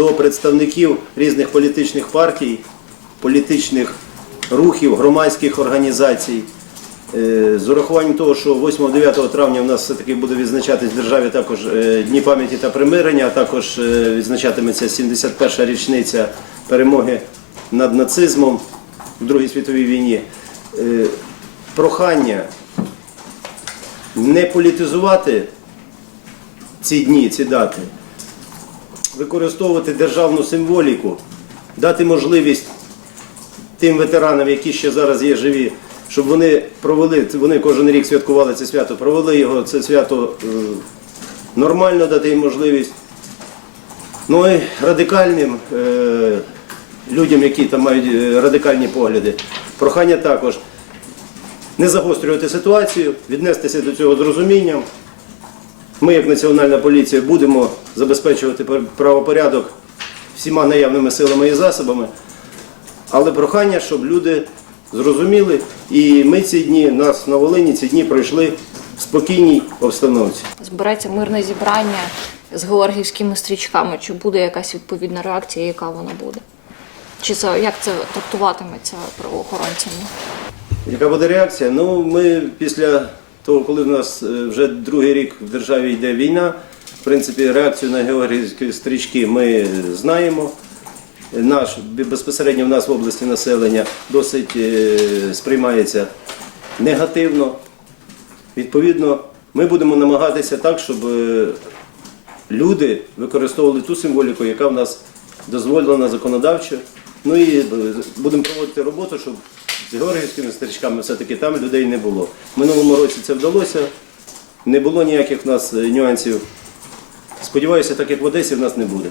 до представників різних політичних партій, політичних рухів, громадських організацій. Е, З урахуванням того, що 8-9 травня в нас все-таки буде відзначатись в державі також е, Дні пам'яті та примирення, а також е, відзначатиметься 71-ша річниця перемоги над нацизмом в Другій світовій війні. Прохання не політизувати ці дні, ці дати, використовувати державну символіку, дати можливість тим ветеранам, які ще зараз є живі, щоб вони провели, вони кожен рік святкували це свято, провели його, це свято е, нормально, дати їм можливість. Ну і радикальним е, людям, які там мають е, радикальні погляди, прохання також не загострювати ситуацію, віднестися до цього з розумінням. Ми, як Національна поліція, будемо забезпечувати правопорядок всіма наявними силами і засобами. Але прохання, щоб люди зрозуміли, і ми ці дні, нас на Волині ці дні пройшли в спокійній обстановці. Збереться мирне зібрання з георгіївськими стрічками. Чи буде якась відповідна реакція, яка вона буде? Чи це як це трактуватиметься правоохоронцями? Яка буде реакція? Ну, ми після того, коли в нас е, вже другий рік в державі йде війна, в принципі, реакцію на георгіївські стрічки ми знаємо. Наш безпосередньо в нас в області населення досить е, сприймається негативно. Відповідно, ми будемо намагатися так, щоб е, люди використовували ту символіку, яка в нас дозволена законодавчо. Ну і будемо проводити роботу, щоб з георгіївськими стрічками все-таки там людей не було. Минулому році це вдалося, не було ніяких в нас е, нюансів. Сподіваюся, так як в Одесі в нас не буде.